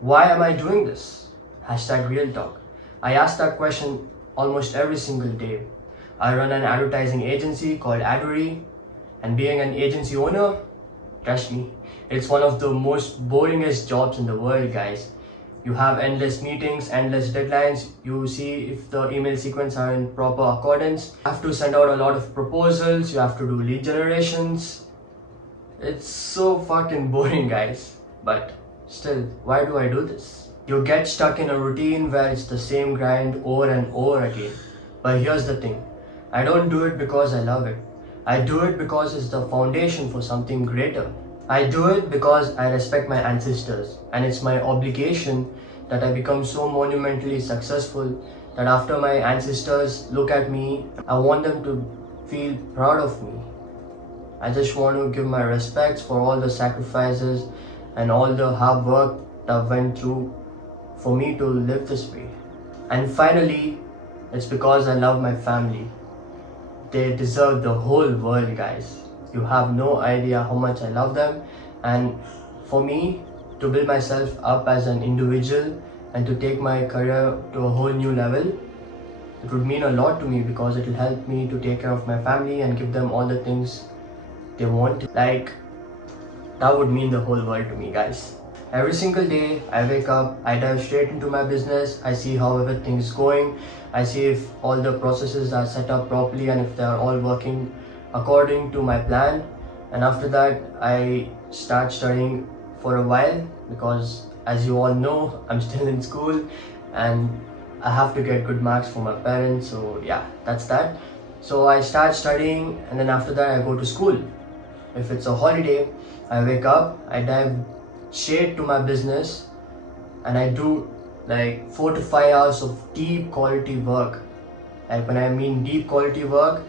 Why am I doing this? Hashtag real talk. I ask that question almost every single day. I run an advertising agency called Advery, and being an agency owner, trust me, it's one of the most boringest jobs in the world, guys. You have endless meetings, endless deadlines. You see if the email sequence are in proper accordance. You have to send out a lot of proposals. You have to do lead generations. It's so fucking boring, guys. But still, why do I do this? You get stuck in a routine where it's the same grind over and over again. But here's the thing, I don't do it because I love it. I do it because it's the foundation for something greater. I do it because I respect my ancestors, and it's my obligation that I become so monumentally successful that after my ancestors look at me, I want them to feel proud of me. I just want to give my respects for all the sacrifices and all the hard work that went through for me to live this way. And finally, it's because I love my family. They deserve the whole world, guys. You have no idea how much I love them, and for me to build myself up as an individual and to take my career to a whole new level, it would mean a lot to me because it will help me to take care of my family and give them all the things they want. Like, that would mean the whole world to me, guys. Every single day I wake up, I dive straight into my business, I see how everything is going, I see if all the processes are set up properly and if they are all working according to my plan. And after that I start studying for a while because, as you all know, I'm still in school and I have to get good marks for my parents. So yeah, that's that. So I start studying, and then after that I go to school. If it's a holiday, I wake up, I dive straight to my business, and I do like 4 to 5 hours of deep quality work. Like, when I mean deep quality work,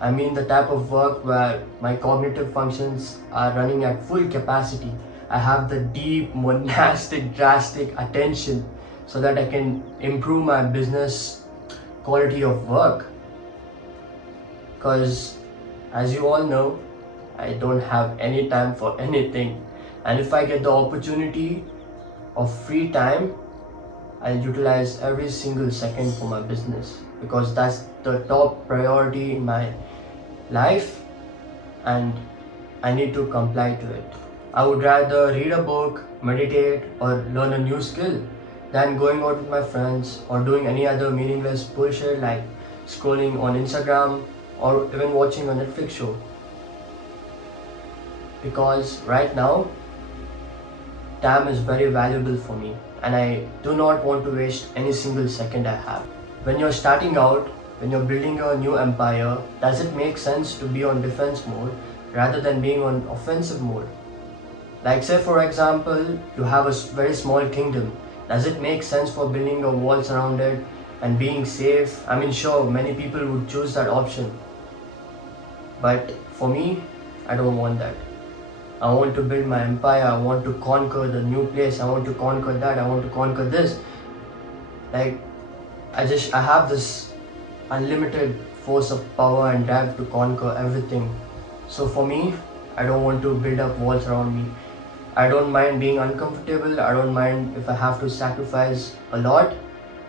I mean the type of work where my cognitive functions are running at full capacity. I have the deep, monastic, drastic attention so that I can improve my business quality of work. Because, as you all know, I don't have any time for anything. And if I get the opportunity of free time, I'll utilize every single second for my business because that's the top priority in my life and I need to comply to it. I would rather read a book, meditate, or learn a new skill than going out with my friends or doing any other meaningless bullshit like scrolling on Instagram or even watching a Netflix show. Because right now, time is very valuable for me and I do not want to waste any single second I have. When you're starting out, when you're building a new empire, does it make sense to be on defense mode rather than being on offensive mode? Like, say for example, you have a very small kingdom. Does it make sense for building a wall around it and being safe? I mean, sure, many people would choose that option. But for me, I don't want that. I want to build my empire, I want to conquer the new place, I want to conquer that, I want to conquer this. Like, I have this unlimited force of power and drive to conquer everything. So for me, I don't want to build up walls around me. I don't mind being uncomfortable, I don't mind if I have to sacrifice a lot,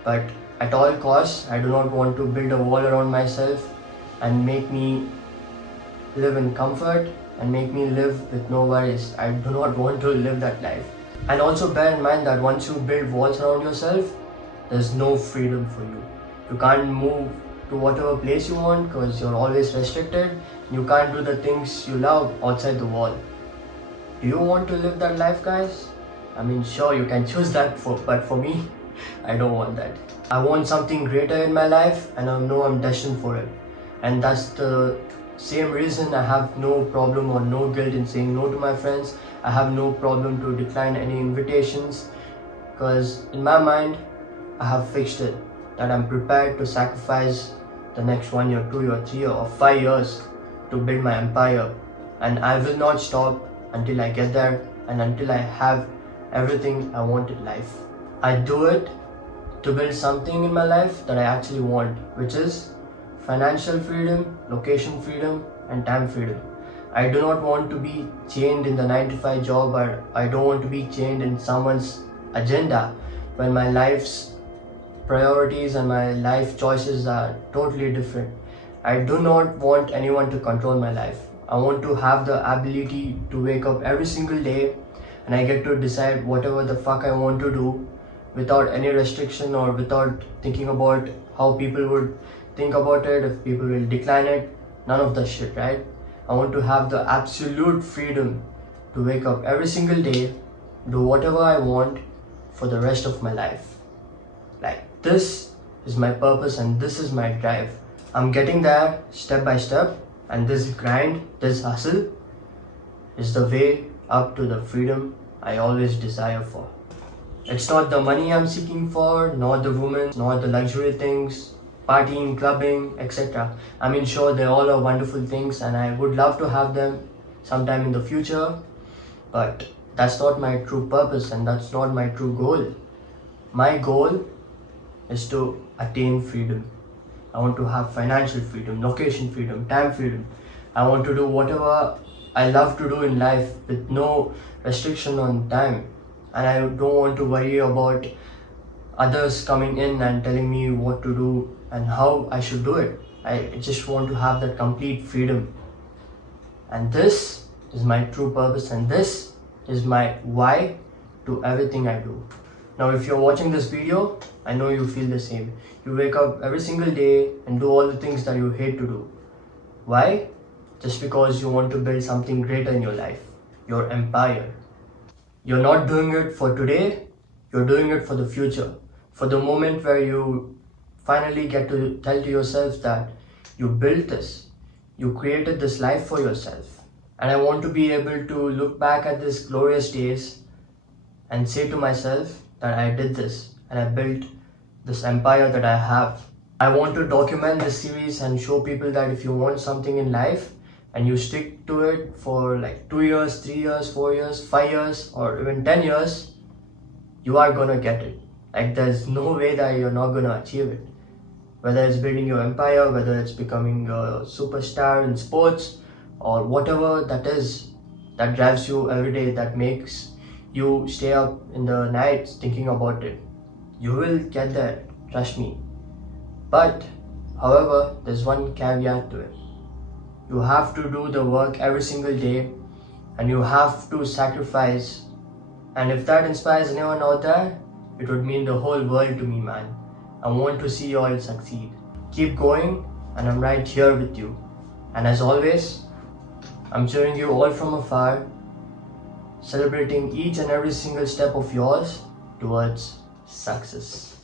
but at all costs, I do not want to build a wall around myself and make me live in comfort and make me live with no worries. I do not want to live that life. And also bear in mind that once you build walls around yourself, there's no freedom for you. You can't move to whatever place you want because you're always restricted. You can't do the things you love outside the wall. Do you want to live that life, guys? I mean, sure, you can choose that, but for me, I don't want that. I want something greater in my life and I know I'm destined for it. And that's the same reason I have no problem or no guilt in saying no to my friends. I have no problem to decline any invitations because in my mind, I have fixed it that I'm prepared to sacrifice the next 1 year, 2 year, 3 year or 5 years to build my empire, and I will not stop until I get there and until I have everything I want in life. I do it to build something in my life that I actually want, which is financial freedom, location freedom, and time freedom. I do not want to be chained in the 9 to 5 job, or I don't want to be chained in someone's agenda when my life's priorities and my life choices are totally different. I do not want anyone to control my life. I want to have the ability to wake up every single day and I get to decide whatever the fuck I want to do without any restriction or without thinking about how people would think about it, if people will decline it, none of that shit, right? I want to have the absolute freedom to wake up every single day, do whatever I want for the rest of my life. Like, this is my purpose and this is my drive. I'm getting there step by step, and this grind, this hustle is the way up to the freedom I always desire for. It's not the money I'm seeking for, nor the women, nor the luxury things, partying, clubbing, etc. I mean, sure, they all are wonderful things and I would love to have them sometime in the future, but that's not my true purpose and that's not my true goal. My goal is to attain freedom. I want to have financial freedom, location freedom, time freedom. I want to do whatever I love to do in life with no restriction on time. And I don't want to worry about others coming in and telling me what to do and how I should do it. I just want to have that complete freedom. And this is my true purpose and this is my why to everything I do. Now, if you're watching this video, I know you feel the same. You wake up every single day and do all the things that you hate to do. Why? Just because you want to build something greater in your life, your empire. You're not doing it for today, you're doing it for the future. For the moment where you finally get to tell to yourself that you built this, you created this life for yourself. And I want to be able to look back at these glorious days and say to myself that I did this and I built this empire that I have. I want to document this series and show people that if you want something in life and you stick to it for like 2 years, 3 years, 4 years, 5 years, or even 10 years, you are gonna get it. Like, there's no way that you're not gonna achieve it. Whether it's building your empire, whether it's becoming a superstar in sports, or whatever that is that drives you every day, that makes you stay up in the nights thinking about it. You will get there, trust me. But, however, there's one caveat to it. You have to do the work every single day and you have to sacrifice. And if that inspires anyone out there, it would mean the whole world to me, man. I want to see you all succeed. Keep going and I'm right here with you. And as always, I'm cheering you all from afar, celebrating each and every single step of yours towards success.